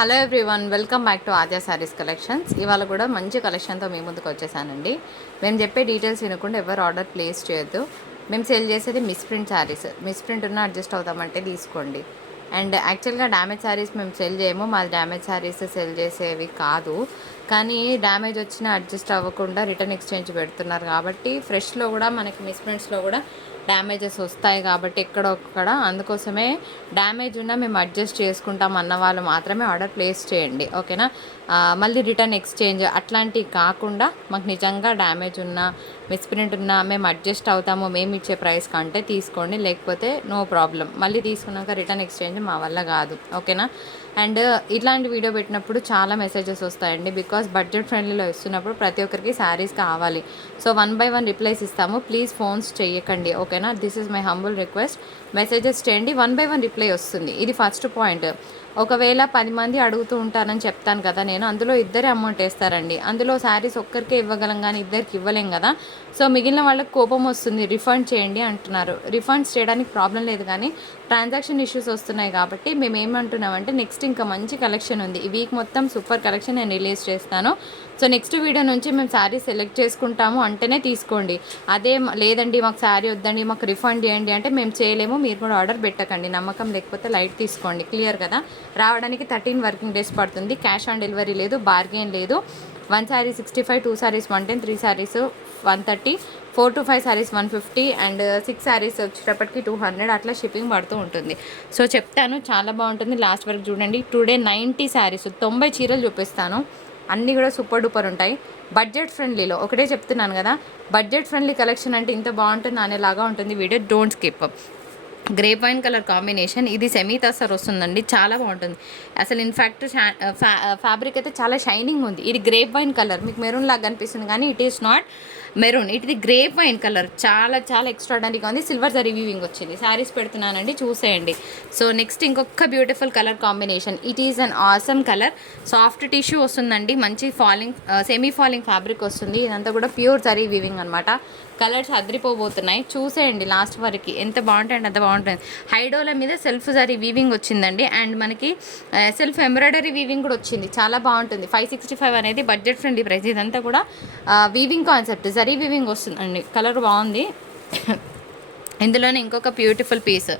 Hello everyone, welcome back to Aadya saris collections. ఇవాళ కూడా మంచి కలెక్షన్తో మీ ముందుకు వచ్చేసానండి. మేము చెప్పే డీటెయిల్స్ వినకుండా ఎవరు ఆర్డర్ ప్లేస్ చేయొద్దు. మేము సేల్ చేసేది మిస్ప్రింట్ శారీస్. మిస్ప్రింట్ ఉన్న అడ్జస్ట్ అవుతామంటే తీసుకోండి. అండ్ యాక్చువల్గా డ్యామేజ్ శారీస్ మేము సేల్ చేయము. మాది డ్యామేజ్ శారీస్ సేల్ చేసేవి కాదు. కానీ డ్యామేజ్ వచ్చినా అడ్జస్ట్ అవ్వకుండా రిటర్న్ ఎక్స్చేంజ్ పెడుతున్నారు కాబట్టి ఫ్రెష్లో కూడా మనకి మిస్ప్రింట్స్లో కూడా డ్యామేజెస్ వస్తాయి కాబట్టి ఎక్కడొక్కడ, అందుకోసమే డ్యామేజ్ ఉన్నా మేము అడ్జస్ట్ చేసుకుంటాం అన్న వాళ్ళు మాత్రమే ఆర్డర్ ప్లేస్ చేయండి, ఓకేనా. మళ్ళీ రిటర్న్ ఎక్స్చేంజ్ అట్లాంటివి కాకుండా మాకు నిజంగా డ్యామేజ్ ఉన్నా మిస్ప్రింట్ ఉన్నా మేము అడ్జస్ట్ అవుతాము, మేము ఇచ్చే ప్రైస్ కంటే తీసుకోండి, లేకపోతే నో ప్రాబ్లం. మళ్ళీ తీసుకున్నాక రిటర్న్ ఎక్స్చేంజ్ మా వల్ల కాదు, ఓకేనా. అండ్ ఇట్లాంటి వీడియో పెట్టినప్పుడు చాలా మెసేజెస్ వస్తాయండి. బికాస్ బడ్జెట్ ఫ్రెండ్లీలో ఇస్తున్నప్పుడు ప్రతి ఒక్కరికి శారీస్ కావాలి. సో 1 by 1 రిప్లైస్ ఇస్తాము. ప్లీజ్ ఫోన్స్ చేయకండి, ఓకేనా. This is my humble request. Messages చేయండి, 1 by 1 రిప్లై వస్తుంది. ఇది ఫస్ట్ పాయింట్. ఒకవేళ 10 మంది అడుగుతూ ఉంటారని చెప్తాను కదా నేను, అందులో ఇద్దరే అమౌంట్ వేస్తారండి. అందులో శారీస్ ఒక్కరికే ఇవ్వగలం కానీ ఇద్దరికి ఇవ్వలేం కదా. సో మిగిలిన వాళ్ళకి కోపం వస్తుంది, రిఫండ్ చేయండి అంటున్నారు. రిఫండ్స్ చేయడానికి ప్రాబ్లం లేదు, కానీ ట్రాన్సాక్షన్ ఇష్యూస్ వస్తున్నాయి కాబట్టి మేము ఏమంటున్నామంటే నెక్స్ట్ ఇంకా మంచి కలెక్షన్ ఉంది. ఈ వీక్ మొత్తం సూపర్ కలెక్షన్ నేను రిలీజ్ చేస్తాను. సో నెక్స్ట్ వీడియో నుంచి మేము శారీ సెలెక్ట్ చేసుకుంటాము అంటేనే తీసుకోండి. అదే లేదండి మాకు శారీ వద్దండి మాకు రిఫండ్ చేయండి అంటే మేము చేయలేము, మీరు కూడా ఆర్డర్ పెట్టకండి. నమ్మకం లేకపోతే లైట్ తీసుకోండి, క్లియర్ కదా. రావడానికి 13 వర్కింగ్ డేస్ పడుతుంది. క్యాష్ ఆన్ డెలివరీ లేదు, బార్గెన్ లేదు. 1 శారీ 65, 2 శారీస్ 110, 3 శారీస్ 130, 4 to 5 శారీస్ 150 అండ్ 6 శారీస్ వచ్చేటప్పటికి 200 అట్లా షిప్పింగ్ పడుతూ ఉంటుంది. సో చెప్తాను, చాలా బాగుంటుంది. లాస్ట్ వరకు చూడండి. టుడే 90 శారీస్ 90 చీరలు చూపిస్తాను. అన్నీ కూడా సూపర్ డూపర్ ఉంటాయి. బడ్జెట్ ఫ్రెండ్లీలో ఒకటే చెప్తున్నాను కదా, బడ్జెట్ ఫ్రెండ్లీ కలెక్షన్ అంటే ఇంత బాగుంటుంది అనేలాగా ఉంటుంది video. Don't skip. Grape wine colour combination, ఇది సెమీ తసర్ వస్తుందండి, చాలా బాగుంటుంది అసలు. ఇన్ఫ్యాక్ట్ ఫ్యాబ్రిక్ అయితే చాలా షైనింగ్ ఉంది. ఇది గ్రేప్ వైన్ కలర్, మీకు మెరూన్ లాగా కనిపిస్తుంది కానీ ఇట్ ఈస్ నాట్ మెరూన్, ఇది గ్రేప్ వైన్ కలర్. చాలా చాలా ఎక్స్ట్రాడనరీగా ఉంది. సిల్వర్ జరీ వీవింగ్ వచ్చింది. శారీస్ పెడుతున్నానండి, చూసేయండి. సో నెక్స్ట్ ఇంకొక beautiful colour combination. It is an awesome colour. Soft tissue వస్తుందండి, మంచి ఫాలింగ్ సెమీ ఫాలింగ్ ఫ్యాబ్రిక్ వస్తుంది. ఇదంతా కూడా ప్యూర్ జరీ వీవింగ్ అనమాట. కలర్స్ అదిరిపోబోతున్నాయి, చూసేయండి లాస్ట్ వరకు. ఎంత బాగుంటాయండి అంత బాగుంటుంది. హైడోల మీద సెల్ఫ్ జరీ వీవింగ్ వచ్చిందండి అండ్ మనకి సెల్ఫ్ ఎంబ్రాయిడరీ వీవింగ్ కూడా వచ్చింది. చాలా బాగుంటుంది. 565 అనేది బడ్జెట్ ఫ్రెండ్లీ ప్రైస్. ఇదంతా కూడా వీవింగ్ కాన్సెప్ట్, జరీ వీవింగ్ వస్తుందండి. కలర్ బాగుంది. ఇందులోనే ఇంకొక బ్యూటిఫుల్ పీస్,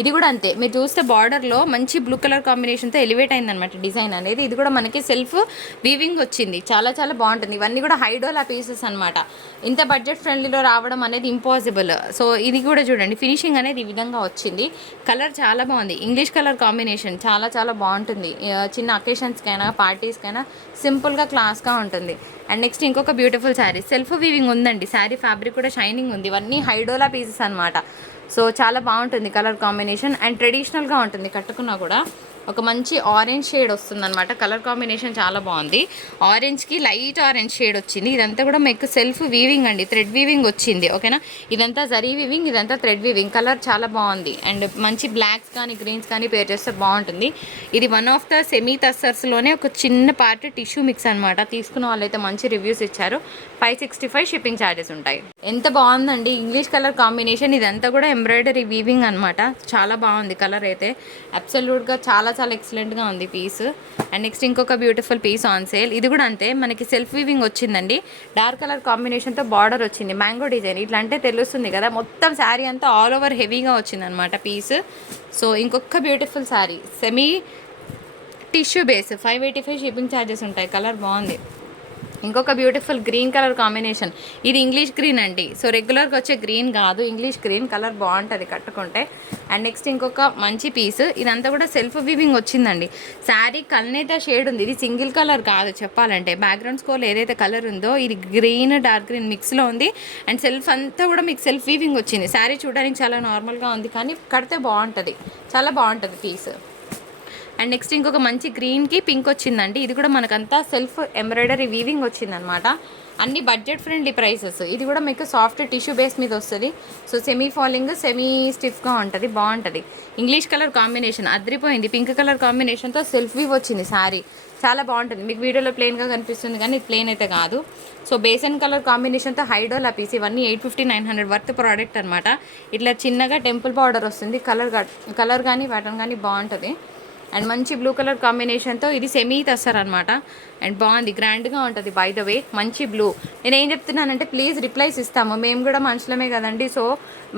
ఇది కూడా అంతే. మీరు చూస్తే బార్డర్లో మంచి బ్లూ కలర్ కాంబినేషన్తో ఎలివేట్ అయిందనమాట డిజైన్ అనేది. ఇది కూడా మనకి సెల్ఫ్ వీవింగ్ వచ్చింది, చాలా చాలా బాగుంటుంది. ఇవన్నీ కూడా హైడోలా పీసెస్ అనమాట. ఇంత బడ్జెట్ ఫ్రెండ్లీలో రావడం అనేది ఇంపాసిబుల్. సో ఇది కూడా చూడండి, ఫినిషింగ్ అనేది ఈ విధంగా వచ్చింది. కలర్ చాలా బాగుంది. ఇంగ్లీష్ కలర్ కాంబినేషన్ చాలా చాలా బాగుంటుంది. చిన్న అకేషన్స్కైనా పార్టీస్కైనా సింపుల్గా క్లాస్గా ఉంటుంది. అండ్ నెక్స్ట్ ఇంకొక బ్యూటిఫుల్ శారీ, సెల్ఫ్ వీవింగ్ ఉందండి. శారీ ఫ్యాబ్రిక్ కూడా షైనింగ్ ఉంది. ఇవన్నీ హైడోలా పీసెస్ అనమాట. సో చాలా బాగుంటుంది కలర్ కాంబినేషన్ అండ్ ట్రెడిషనల్గా ఉంటుంది. కట్టుకున్నా కూడా ఒక మంచి ఆరెంజ్ షేడ్ వస్తుందన్నమాట. కలర్ కాంబినేషన్ చాలా బాగుంది. ఆరెంజ్కి లైట్ ఆరెంజ్ షేడ్ వచ్చింది. ఇదంతా కూడా మీకు సెల్ఫ్ వీవింగ్ అండి, థ్రెడ్ వీవింగ్ వచ్చింది, ఓకేనా. ఇదంతా జరీ వీవింగ్, ఇదంతా థ్రెడ్ వీవింగ్. కలర్ చాలా బాగుంది అండ్ మంచి బ్లాక్స్ కానీ గ్రీన్స్ కానీ పేర్ చేస్తే బాగుంటుంది. ఇది వన్ ఆఫ్ ద సెమీ తస్సర్స్లోనే ఒక చిన్న పార్ట్ టిష్యూ మిక్స్ అనమాట. తీసుకున్న వాళ్ళైతే మంచి రివ్యూస్ ఇచ్చారు. 565 షిప్పింగ్ ఛార్జెస్ ఉంటాయి. ఎంత బాగుందండి ఇంగ్లీష్ కలర్ కాంబినేషన్. ఇదంతా కూడా ఎంబ్రాయిడరీ వీవింగ్ అనమాట. చాలా బాగుంది కలర్ అయితే. అబ్సల్యూట్గా చాలా చాలా ఎక్సలెంట్గా ఉంది పీస్. అండ్ నెక్స్ట్ ఇంకొక బ్యూటిఫుల్ పీస్ ఆన్ సేల్. ఇది కూడా అంతే, మనకి సెల్ఫ్ వీవింగ్ వచ్చిందండి. డార్క్ కలర్ కాంబినేషన్తో బార్డర్ వచ్చింది, మ్యాంగో డిజైన్. ఇట్లా అంటే తెలుస్తుంది కదా, మొత్తం శారీ అంతా ఆల్ ఓవర్ హెవీగా వచ్చిందనమాట పీస్. సో ఇంకొక beautiful sari, semi tissue base, 585 shipping charges ఉంటాయి. కలర్ బాగుంది. ఇంకొక బ్యూటిఫుల్ గ్రీన్ కలర్ కాంబినేషన్. ఇది ఇంగ్లీష్ గ్రీన్ అండి. సో రెగ్యులర్గా వచ్చే గ్రీన్ కాదు, ఇంగ్లీష్ గ్రీన్. కలర్ బాగుంటుంది కట్టుకుంటే. అండ్ నెక్స్ట్ ఇంకొక మంచి పీస్. ఇదంతా కూడా సెల్ఫ్ వీవింగ్ వచ్చిందండి. శారీ కల్నేత షేడ్ ఉంది. ఇది సింగిల్ కలర్ కాదు చెప్పాలంటే. బ్యాక్గ్రౌండ్ స్కోర్లో ఏదైతే కలర్ ఉందో ఇది గ్రీన్ డార్క్ గ్రీన్ మిక్స్లో ఉంది. అండ్ సెల్ఫ్ అంతా కూడా మీకు సెల్ఫ్ వీవింగ్ వచ్చింది. శారీ చూడడానికి చాలా నార్మల్గా ఉంది కానీ కడితే బాగుంటుంది, చాలా బాగుంటుంది పీస్. అండ్ నెక్స్ట్ ఇంకొక మంచి గ్రీన్కి పింక్ వచ్చిందండి. ఇది కూడా మనకంతా సెల్ఫ్ ఎంబ్రాయిడరీ వీవింగ్ వచ్చిందనమాట. అన్ని బడ్జెట్ ఫ్రెండ్లీ ప్రైసెస్. ఇది కూడా మీకు సాఫ్ట్ టిష్యూ బేస్ మీద వస్తుంది. సో సెమీ ఫాలింగ్, సెమీ స్టిఫ్గా ఉంటుంది, బాగుంటుంది. ఇంగ్లీష్ కలర్ కాంబినేషన్ అదిరిపోయింది. పింక్ కలర్ కాంబినేషన్తో సెల్ఫ్ వీవ్ వచ్చింది శారీ. చాలా బాగుంటుంది. మీకు వీడియోలో ప్లెయిన్గా కనిపిస్తుంది కానీ ఇది ప్లెయిన్ అయితే కాదు. సో బేసన్ కలర్ కాంబినేషన్తో హైడోలా పీస్. ఇవన్నీ 850, 900 వర్త్ ప్రోడక్ట్ అనమాట. ఇట్లా చిన్నగా టెంపుల్ బార్డర్ వస్తుంది. కలర్ కానీ ప్యాటర్న్ కానీ బాగుంటుంది. అండ్ మంచి బ్లూ కలర్ కాంబినేషన్తో ఇది సెమీ తస్సర్ అనమాట. అండ్ బాగుంది, గ్రాండ్గా ఉంటుంది. బై ద వే మంచి బ్లూ. నేను ఏం చెప్తున్నానంటే ప్లీజ్ రిప్లైస్ ఇస్తాము, మేము కూడా మనుషులమే కదండి. సో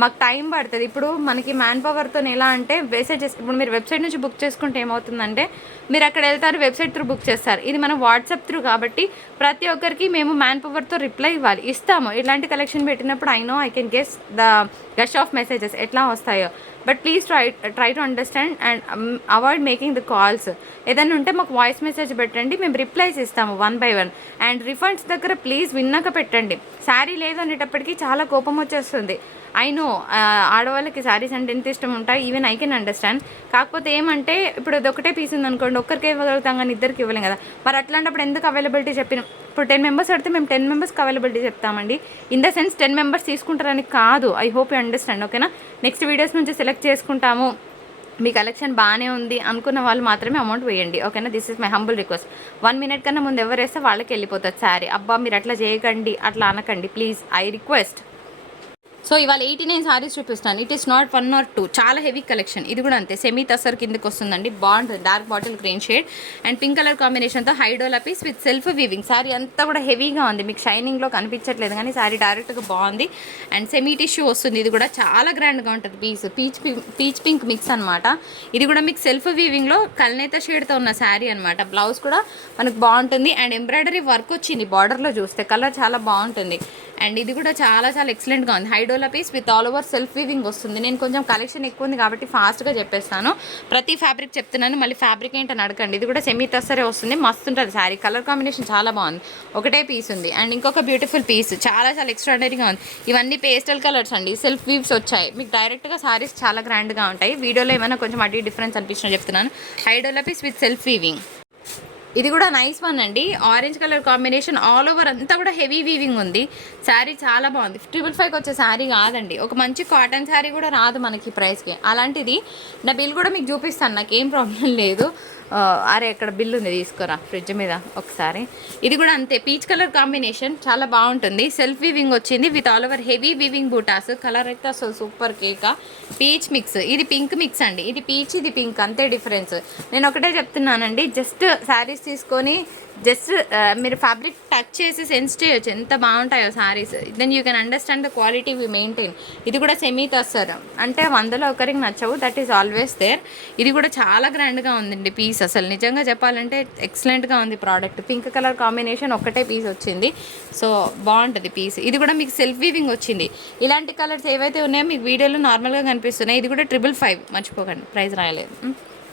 మాకు టైం పడుతుంది. ఇప్పుడు మనకి మ్యాన్ పవర్తో ఎలా అంటే మెసేజెస్, ఇప్పుడు మీరు వెబ్సైట్ నుంచి బుక్ చేసుకుంటే ఏమవుతుందంటే మీరు అక్కడ వెళ్తారు, వెబ్సైట్ త్రూ బుక్ చేస్తారు. ఇది మనం వాట్సాప్ త్రూ కాబట్టి ప్రతి ఒక్కరికి మేము మ్యాన్ పవర్తో రిప్లై ఇస్తాము. ఇలాంటి కలెక్షన్ పెట్టినప్పుడు I know I can guess the gush of messages ఎట్లా వస్తాయో. But please try to understand and avoid making the calls. ఏదైనా ఉంటే మాకు వాయిస్ మెసేజ్ పెట్టండి, మేము రిప్లైస్ ఇస్తాము 1 by 1. అండ్ రిఫండ్స్ దగ్గర ప్లీజ్ విన్నాక పెట్టండి. శారీ లేదు అనేటప్పటికీ చాలా కోపం వచ్చేస్తుంది. ఐ నో ఆడవాళ్ళకి శారీస్ అంటే ఎంత ఇష్టం ఉంటాయి, ఈవెన్ ఐ కెన్ అండర్స్టాండ్. కాకపోతే ఏమంటే ఇప్పుడు అది ఒకటే పీస్ ఉందనుకోండి, ఒక్కరికి ఇవ్వగలుగుతాం కానీ ఇద్దరికి ఇవ్వలేం కదా. మరి అట్లాంటప్పుడు ఎందుకు అవైలబిలిటీ చెప్పిన, ఇప్పుడు 10 మెంబర్స్ అడితే మేము 10 మెంబర్స్కి అవైలబిలిటీ చెప్తామండి. ఇన్ ద సెన్స్ 10 మెంబర్స్ తీసుకుంటారని కాదు. ఐ హోప్ యూ అండర్స్టాండ్, ఓకేనా. నెక్స్ట్ వీడియోస్ నుంచి సెలెక్ట్ చేసుకుంటాము. మీ కలెక్షన్ బాగానే ఉంది అనుకున్న వాళ్ళు మాత్రమే అమౌంట్ వేయండి, ఓకేనా. This is my humble request. 1 minute కన్నా ముందు ఎవరు వేస్తే వాళ్ళకి వెళ్ళిపోతుంది శారీ. అబ్బా మీరు అట్లా చేయకండి, అట్లా అనకండి ప్లీజ్, ఐ రిక్వెస్ట్. సో ఇవాళ 89 సారీస్ చూపిస్తాను. ఇట్ ఈస్ నాట్ 1 or 2, చాలా హెవీ కలెక్షన్. ఇది కూడా అంతే, సెమీ తసర్ కిందకి వస్తుందండి. బాగుంటుంది, dark bottle green shade and pink colour కాంబినేషన్తో హైడోలా piece with self weaving. Sari అంతా కూడా హెవీగా ఉంది, మీకు షైనింగ్లో కనిపించట్లేదు కానీ శారీ డైరెక్ట్గా బాగుంది. అండ్ సెమీ టిష్యూ వస్తుంది. ఇది కూడా చాలా గ్రాండ్గా ఉంటుంది పీస్. పీచ్ పింక్ మిక్స్ అనమాట. ఇది కూడా మీకు సెల్ఫ్ వీవింగ్లో కల్నేత షేడ్తో ఉన్న శారీ అనమాట. బ్లౌజ్ కూడా మనకు బాగుంటుంది అండ్ ఎంబ్రాయిడరీ వర్క్ వచ్చింది బార్డర్లో చూస్తే. కలర్ చాలా బాగుంటుంది అండ్ ఇది కూడా చాలా చాలా ఎక్సలెంట్గా ఉంది. హైడోలా piece with all over self weaving వస్తుంది. నేను కొంచెం కలెక్షన్ ఎక్కువ ఉంది కాబట్టి ఫాస్ట్గా చెప్పేస్తాను. ప్రతి ఫ్యాబ్రిక్ చెప్తున్నాను, మళ్ళీ ఫ్యాబ్రిక్ ఏంటని అడగండి. ఇది కూడా సెమీ తస్సరే వస్తుంది, మస్తు ఉంటుంది శారీ. కలర్ కాంబినేషన్ చాలా బాగుంది. ఒకటే పీస్ ఉంది అండ్ ఇంకొక బ్యూటిఫుల్ పీస్ చాలా చాలా ఎక్స్ట్రాడనరీగా ఉంది. ఇవన్నీ పేస్టల్ కలర్స్ అండి, సెల్ఫ్ వీవ్స్ వచ్చాయి. మీకు డైరెక్ట్గా శారీస్ చాలా గ్రాండ్గా ఉంటాయి. వీడియోలో ఏమైనా కొంచెం అటు డిఫరెన్స్ అనిపించినా చెప్తున్నాను. హైడోలా పీస్ విత్ సెల్ఫ్ వీవింగ్. ఇది కూడా నైస్ వన్ అండి, orange colour combination. All over అంతా కూడా హెవీ వీవింగ్ ఉంది. శారీ చాలా బాగుంది. 555 వచ్చే శారీ కాదండి, ఒక మంచి కాటన్ శారీ కూడా రాదు మనకి ప్రైస్కి. అలాంటిది నా బిల్ కూడా మీకు చూపిస్తాను, నాకు ఏం ప్రాబ్లం లేదు. అరే ఎక్కడ బిల్ ఉంది తీసుకురా ఫ్రిడ్జ్ మీద ఒకసారి. ఇది కూడా అంతే, పీచ్ కలర్ కాంబినేషన్ చాలా బాగుంటుంది. సెల్ఫ్ వీవింగ్ వచ్చింది with all over heavy weaving buttas. Colour అయితే అసలు సూపర్ కేక. పీచ్ మిక్స్, ఇది పింక్ మిక్స్ అండి. ఇది పీచ్, ఇది పింక్, అంతే డిఫరెన్స్. నేను ఒకటే చెప్తున్నానండి, జస్ట్ శారీస్ తీసుకొని జస్ట్ మీరు ఫ్యాబ్రిక్ టచ్ చేసి సెన్స్ చేయొచ్చు ఎంత బాగుంటాయో saris. Then you can understand the quality we maintain. ఇది కూడా సెమీ తస్సర్ అంటే 100లో ఒకరికి నచ్చవు, దట్ ఈస్ ఆల్వేస్ దేర్. ఇది కూడా చాలా గ్రాండ్గా ఉందండి పీస్. అసలు నిజంగా చెప్పాలంటే ఎక్సలెంట్గా ఉంది ప్రోడక్ట్. పింక్ కలర్ కాంబినేషన్ ఒక్కటే పీస్ వచ్చింది, సో బాగుంటుంది పీస్. ఇది కూడా మీకు సెల్ఫ్ వీవింగ్ వచ్చింది. ఇలాంటి కలర్స్ ఏవైతే ఉన్నాయో మీకు వీడియోలో నార్మల్గా కనిపిస్తున్నాయి. ఇది కూడా 555, మర్చిపోకండి, ప్రైస్ రాయలేదు.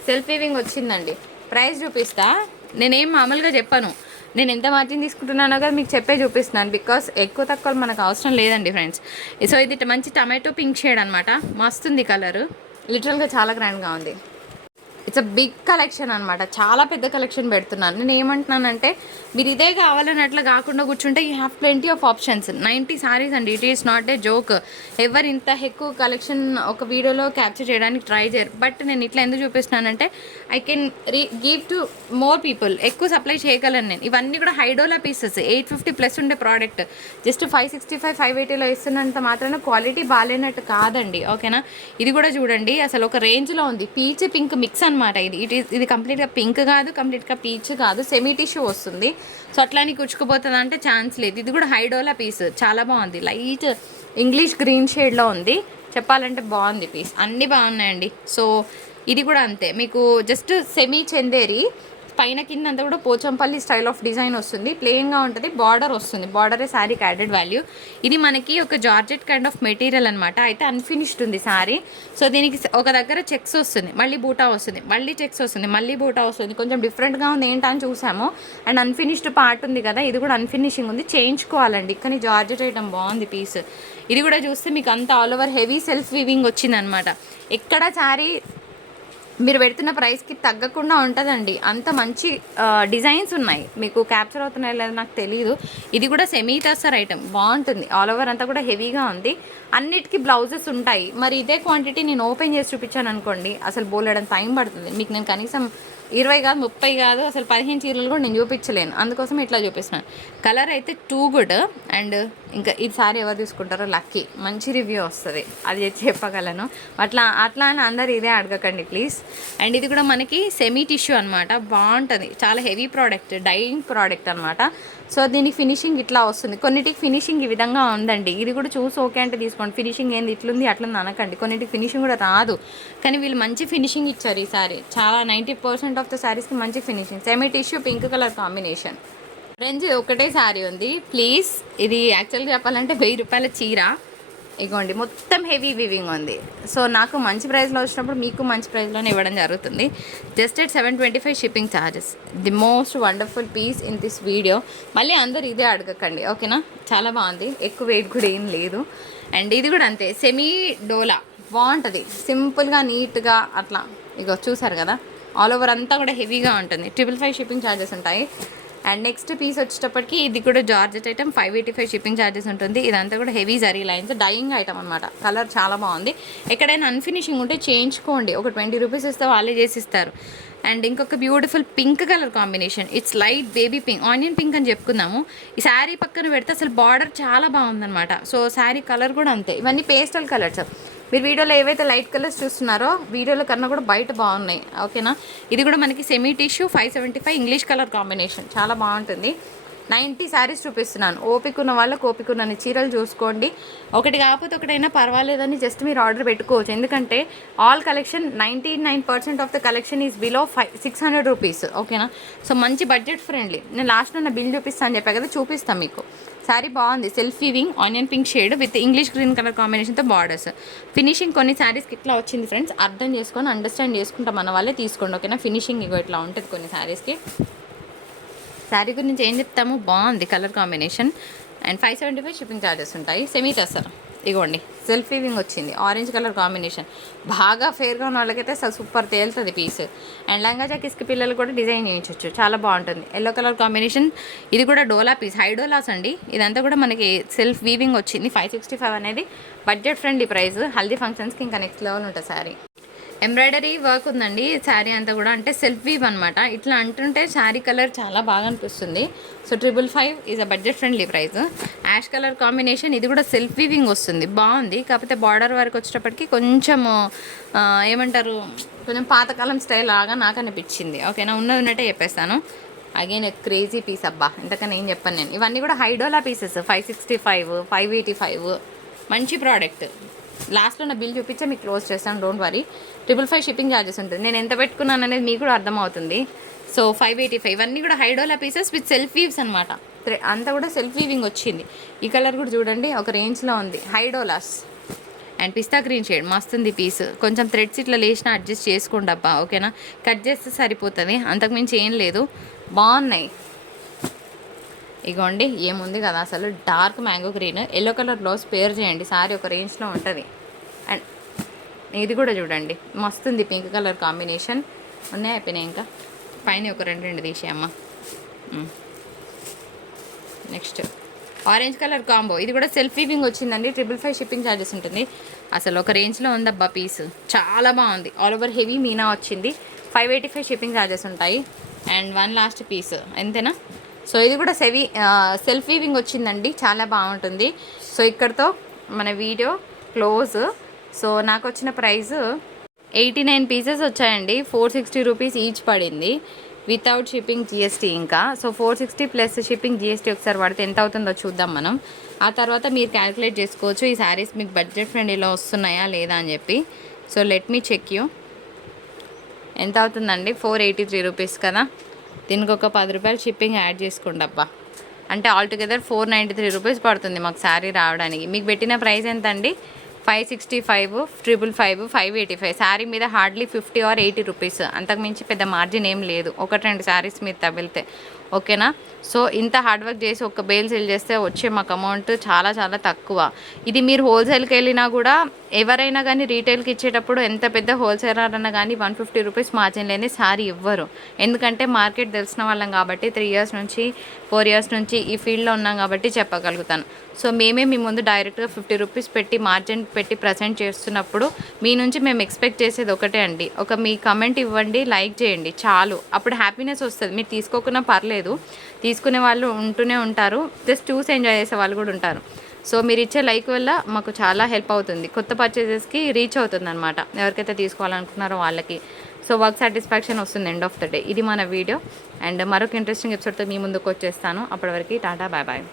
సెల్ఫ్ వీవింగ్ వచ్చిందండి. ప్రైస్ చూపిస్తా, నేనేం మామూలుగా చెప్పాను, నేను ఎంత మార్జిన్ తీసుకుంటున్నానో కదా మీకు చెప్పే చూపిస్తున్నాను. బికాస్ ఎక్కువ తక్కువ మనకు అవసరం లేదండి ఫ్రెండ్స్. సో ఇది మంచి టమాటో పింక్ షేడ్ అనమాట, మస్తుంది కలరు. లిటరల్గా చాలా గ్రాండ్గా ఉంది. ఇట్స్ అ బిగ్ కలెక్షన్ అనమాట, చాలా పెద్ద కలెక్షన్ పెడుతున్నాను. నేను ఏమంటున్నానంటే మీరు ఇదే కావాలని అట్లా కాకుండా కూర్చుంటే you have plenty of options. 90 saris అండి, it is not a joke. ఎవరు ఇంత ఎక్కువ కలెక్షన్ ఒక వీడియోలో క్యాప్చర్ చేయడానికి ట్రై చేయరు. బట్ నేను ఇట్లా ఎందుకు చూపిస్తున్నానంటే I can give to more people, ఎక్కువ సప్లై చేయగలను నేను. ఇవన్నీ కూడా హైడోలా పీసెస్, 850+ ఉండే ప్రోడక్ట్ జస్ట్ 565, 580లో ఇస్తున్నంత మాత్రాన క్వాలిటీ బాగాలేనట్టు కాదండి, ఓకేనా. ఇది కూడా చూడండి, అసలు ఒక రేంజ్లో ఉంది. పీచ్ పింక్ మిక్స్ అనమాట. ఇది కంప్లీట్గా పింక్ కాదు, కంప్లీట్గా పీచ్ కాదు, సెమీ టిష్యూ వస్తుంది. సో అట్లానే కుచ్చుకుపోతుంది అంటే ఛాన్స్ లేదు. ఇది కూడా హైడోలా పీస్ చాలా బాగుంది, లైట్ ఇంగ్లీష్ గ్రీన్ షేడ్లో ఉంది. చెప్పాలంటే బాగుంది పీస్, అన్నీ బాగున్నాయండి. సో ఇది కూడా అంతే, మీకు జస్ట్ సెమీ చందేరి పైన కింద అంతా కూడా పోచంపల్లి స్టైల్ ఆఫ్ డిజైన్ వస్తుంది. ప్లెయిన్గా ఉంటుంది, బార్డర్ వస్తుంది. బార్డరే శారీకి యాడెడ్ వాల్యూ. ఇది మనకి ఒక జార్జెట్ కైండ్ ఆఫ్ మెటీరియల్ అనమాట. అయితే అన్ఫినిష్డ్ ఉంది శారీ. సో దీనికి ఒక దగ్గర చెక్స్ వస్తుంది, మళ్ళీ బూటా వస్తుంది, మళ్ళీ చెక్స్ వస్తుంది, మళ్ళీ బూటా వస్తుంది. కొంచెం డిఫరెంట్గా ఉంది ఏంటని చూసాము. అండ్ అన్ఫినిష్డ్ పార్ట్ ఉంది కదా, ఇది కూడా అన్ఫినిషింగ్ ఉంది, చేయించుకోవాలండి. కానీ జార్జెట్ ఐటమ్ బాగుంది పీస్. ఇది కూడా చూస్తే మీకు అంతా all over heavy self weaving వచ్చిందనమాట. ఎక్కడ శారీ మీరు పెడుతున్న ప్రైస్కి తగ్గకుండా ఉంటుందండి, అంత మంచి డిజైన్స్ ఉన్నాయి. మీకు క్యాప్చర్ అవుతున్నాయో లేదో నాకు తెలియదు. ఇది కూడా సెమీ తస్సర్ ఐటమ్, బాగుంటుంది. ఆల్ ఓవర్ అంతా కూడా హెవీగా ఉంది. అన్నిటికీ బ్లౌజెస్ ఉంటాయి. మరి ఇదే క్వాంటిటీ నేను ఓపెన్ చేసి చూపించాను అనుకోండి, అసలు బోలెడంత టైం పడుతుంది. మీకు నేను కనీసం 20 కాదు, 30 కాదు, అసలు 15 చీరలు కూడా నేను చూపించలేను. అందుకోసం ఇట్లా చూపిస్తున్నాను. కలర్ అయితే టూ గుడ్. అండ్ ఇంకా ఈ సారీ ఎవరు తీసుకుంటారో లక్కీ, మంచి రివ్యూ వస్తుంది, అది చెప్పగలను. అట్లా అని అందరు ఇదే అడగకండి ప్లీజ్. అండ్ ఇది కూడా మనకి సెమీ టిష్యూ అనమాట, బాగుంటుంది, చాలా హెవీ ప్రోడక్ట్, డైయింగ్ ప్రోడక్ట్ అనమాట. సో దీనికి ఫినిషింగ్ ఇట్లా వస్తుంది, కొన్నిటికి ఫినిషింగ్ ఈ విధంగా ఉందండి. ఇది కూడా చూసి ఓకే అంటే తీసుకోండి, ఫినిషింగ్ ఏంది ఇట్లుంది అట్లా అనకండి. కొన్నిటికి ఫినిషింగ్ కూడా రాదు, కానీ వీళ్ళు మంచి ఫినిషింగ్ ఇచ్చారు ఈ సారీ. చాలా 90% ఆఫ్ ద శారీస్కి మంచి finishing. Semi tissue pink colour combination. Friends ఇది ఒకటే శారీ ఉంది ప్లీజ్. ఇది యాక్చువల్గా చెప్పాలంటే 1000 రూపాయల చీర. ఇగోండి మొత్తం హెవీ వివింగ్ ఉంది. సో నాకు మంచి ప్రైస్లో వచ్చినప్పుడు మీకు మంచి ప్రైస్లోనే ఇవ్వడం జరుగుతుంది. Just at 725 shipping charges. The most wonderful piece in this video. మళ్ళీ అందరు ఇదే అడగకండి ఓకేనా. చాలా బాగుంది, ఎక్కువ వెయిట్ కూడా ఏం లేదు. అండ్ ఇది కూడా అంతే, సెమీ డోలా, బాగుంటుంది, సింపుల్గా నీట్గా అట్లా. ఇగో చూసారు కదా, ఆల్ ఓవర్ అంతా కూడా హెవీగా ఉంటుంది. 555 షిప్పింగ్ ఛార్జెస్ ఉంటాయి. అండ్ నెక్స్ట్ పీస్ వచ్చేటప్పటికి ఇది కూడా జార్జెట్ ఐటమ్, 585 షిప్పింగ్ ఛార్జెస్ ఉంటుంది. ఇదంతా కూడా heavy zari lines, dyeing item అనమాట. కలర్ చాలా బాగుంది. ఎక్కడైనా అన్ఫినిషింగ్ ఉంటే చేయించుకోండి, ఒక 20 రూపీస్ ఇస్తే వాళ్ళే చేసిస్తారు. అండ్ ఇంకొక beautiful pink colour combination, it's light baby pink, onion pink అని చెప్పుకుందాము. ఈ శారీ పక్కన పెడితే అసలు బార్డర్ చాలా బాగుందనమాట. సో శారీ కలర్ కూడా అంతే, ఇవన్నీ పేస్టల్ కలర్స్. మీరు వీడియోలో ఏవైతే లైట్ కలర్స్ చూస్తున్నారో వీడియోలో కన్నా కూడా బయట బాగున్నాయి ఓకేనా. ఇది కూడా మనకి semi tissue, 575 English colour combination, చాలా బాగుంటుంది. 90 శారీస్ చూపిస్తున్నాను. ఓపిక ఉన్న వాళ్ళకి ఓపిక ఉన్న చీరలు చూసుకోండి. ఒకటి కాకపోతే ఒకటైనా పర్వాలేదని జస్ట్ మీరు ఆర్డర్ పెట్టుకోవచ్చు. ఎందుకంటే all collection 99% of the collection is below 600 rupees ఓకేనా. సో మంచి బడ్జెట్ ఫ్రెండ్లీ. నేను లాస్ట్లో నా బిల్ చూపిస్తాను అని చెప్పా కదా, చూపిస్తాను మీకు. శారీ బాగుంది, self weaving, onion pink shade with English green colour కాంబినేషన్తో బార్డర్స్. ఫినిషింగ్ కొన్ని శారీస్కి ఇట్లా వచ్చింది ఫ్రెండ్స్, అర్థం చేసుకొని అండర్స్టాండ్ చేసుకుంటాం మన వాళ్ళే తీసుకోండి ఓకేనా. ఫినిషింగ్ ఇగో ఇట్లా ఉంటుంది కొన్ని శారీస్కి. శారీ గురించి ఏం చెప్తాము, బాగుంది colour combination. And 575 shipping charges ఉంటాయి. సెమీ టసర్, ఇగోండి సెల్ఫ్ వీవింగ్ వచ్చింది, ఆరెంజ్ కలర్ కాంబినేషన్. బాగా ఫేర్గా ఉన్న వాళ్ళకైతే సూపర్ తేలుతుంది పీస్. అండ్ లంగా జాకెట్స్కి పిల్లలు కూడా డిజైన్ చేయించవచ్చు, చాలా బాగుంటుంది. Yellow colour combination. ఇది కూడా డోలా పీస్, హై డోలాస్ అండి. ఇదంతా కూడా మనకి సెల్ఫ్ వీవింగ్ వచ్చింది. 565 అనేది బడ్జెట్ ఫ్రెండ్లీ ప్రైస్. హల్దీ ఫంక్షన్స్కి ఇంకా నెక్స్ట్ లెవెల్ ఉంటుంది శారీ. ఎంబ్రాయిడరీ వర్క్ ఉందండి శారీ అంతా కూడా, అంటే సెల్ఫ్ వీవ్ అనమాట. ఇట్లా అంటుంటే శారీ కలర్ చాలా బాగా అనిపిస్తుంది. So 555 is a budget friendly price. Ash colour combination, ఇది కూడా సెల్ఫ్ వీవింగ్ వస్తుంది, బాగుంది. కాకపోతే బార్డర్ వరకు వచ్చేటప్పటికి కొంచెం ఏమంటారు, కొంచెం పాతకాలం స్టైల్ లాగా నాకు అనిపించింది ఓకేనా. ఉన్నట్టే చెప్పేస్తాను. అగైన్ క్రేజీ పీస్ అబ్బా, ఇంతకన్నా ఏం చెప్పాను నేను. ఇవన్నీ కూడా హైడోలా పీసెస్, 565, 585, మంచి ప్రోడక్ట్. లాస్ట్లో నా బిల్ చూపించే మీకు క్లోజ్ చేస్తాను, డోంట్ వరీ. 555 షిప్పింగ్ ఛార్జెస్ ఉంటుంది. నేను ఎంత పెట్టుకున్నాను అనేది మీకు కూడా అర్థమవుతుంది. సో 585 ఇవన్నీ కూడా హైడోలా పీసెస్ విత్ సెల్ఫ్ వీవ్స్ అనమాట. అంతా కూడా సెల్ఫ్ వీవింగ్ వచ్చింది. ఈ కలర్ కూడా చూడండి ఒక రేంజ్లో ఉంది, హైడోలాస్. అండ్ పిస్తా గ్రీన్ షేడ్ మస్తుంది పీస్. కొంచెం థ్రెడ్స్ ఇట్లా లేచినా అడ్జస్ట్ చేసుకోండి అబ్బా ఓకేనా. కట్ చేస్తే సరిపోతుంది, అంతకుమించి ఏం లేదు. బాగున్నాయి. ఇగోండి ఏముంది కదా అసలు, dark mango green, yellow colour blouse పేర్ చేయండి, సారీ ఒక రేంజ్లో ఉంటుంది. అండ్ ఇది కూడా చూడండి మస్తుంది, పింక్ కలర్ కాంబినేషన్. ఉన్నాయి అయిపోయినాయి, ఇంకా పైన ఒక రెండు తీసేయమ్మా. నెక్స్ట్ ఆరెంజ్ కలర్ కాంబో, ఇది కూడా సెల్ఫ్ వీవింగ్ వచ్చిందండి. 555 షిప్పింగ్ ఛార్జెస్ ఉంటుంది. అసలు ఒక రేంజ్లో ఉందబ్బా పీస్, చాలా బాగుంది. ఆల్ ఓవర్ హెవీ మీనా వచ్చింది. 585 షిప్పింగ్ ఛార్జెస్ ఉంటాయి. అండ్ వన్ లాస్ట్ పీస్ ఎంతేనా. సో ఇది కూడా సెల్ఫ్ వీవింగ్ వచ్చిందండి, చాలా బాగుంటుంది. సో ఇక్కడితో మన వీడియో క్లోజ్. సో నాకు వచ్చిన ప్రైస్ 89 పీసెస్ వచ్చాయండి. 460 రూపీస్ ఈచ్ పడింది వితౌట్ షిప్పింగ్ జిఎస్టీ. ఇంకా సో 460 ప్లస్ షిప్పింగ్ జిఎస్టీ ఒకసారి పడితే ఎంత అవుతుందో చూద్దాం మనం. ఆ తర్వాత మీరు క్యాలిక్యులేట్ చేసుకోవచ్చు ఈ శారీస్ మీకు బడ్జెట్ ఫ్రెండ్లీలో వస్తున్నాయా లేదా అని చెప్పి. So let me check you ఎంత అవుతుందండి. 483 రూపీస్ కదా, దీనికి ఒక 10 రూపాయలు షిప్పింగ్ యాడ్ చేసుకోండి అబ్బా. అంటే ఆల్టుగెదర్ 493 రూపీస్ పడుతుంది మాకు శారీ రావడానికి. మీకు పెట్టిన ప్రైస్ ఎంత అండి, 565, 555, 585. శారీ మీద హార్డ్లీ 50 ఆర్ 80 రూపీస్, అంతకుమించి పెద్ద మార్జిన్ ఏం లేదు. 1-2 శారీస్ మీద తగిలితే ఓకేనా. సో ఇంత హార్డ్ వర్క్ చేసి ఒక బేల్ సేల్ చేస్తే వచ్చే మాకు అమౌంట్ చాలా చాలా తక్కువ. ఇది మీరు హోల్సేల్కి వెళ్ళినా కూడా ఎవరైనా కానీ రీటైల్కి ఇచ్చేటప్పుడు ఎంత పెద్ద హోల్సేలర్ అన్నా కానీ 150 రూపీస్ మార్జిన్ లేని శారీ ఇవ్వరు. ఎందుకంటే మార్కెట్ తెలిసిన వాళ్ళం కాబట్టి 3 ఇయర్స్ నుంచి 4 ఇయర్స్ నుంచి ఈ ఫీల్డ్లో ఉన్నాం కాబట్టి చెప్పగలుగుతాను. సో మేమే మీ ముందు డైరెక్ట్గా 50 రూపీస్ పెట్టి మార్జిన్ పెట్టి ప్రజెంట్ చేస్తున్నప్పుడు మీ నుంచి మేము ఎక్స్పెక్ట్ చేసేది ఒకటే అండి, ఒక మీ కమెంట్ ఇవ్వండి, లైక్ చేయండి చాలు. అప్పుడు హ్యాపీనెస్ వస్తుంది. మీరు తీసుకోకున్నా పర్లేదు, లేదు, తీసుకునే వాళ్ళు ఉంటూనే ఉంటారు, జస్ట్ చూసి ఎంజాయ్ చేసే వాళ్ళు కూడా ఉంటారు. సో మీరు ఇచ్చే లైక్ వల్ల మాకు చాలా హెల్ప్ అవుతుంది, కొత్త పర్చేజెస్కి రీచ్ అవుతుంది అనమాట, ఎవరికైతే తీసుకోవాలనుకున్నారో వాళ్ళకి. సో వర్క్ సాటిస్ఫాక్షన్ వస్తుంది ఎండ్ ఆఫ్ ద డే. ఇది మన వీడియో, అండ్ మరొక ఇంట్రెస్టింగ్ ఎపిసోడ్తో మీ ముందుకు వచ్చేస్తాను. అప్పటి వరకు టాటా, బాయ్ బాయ్.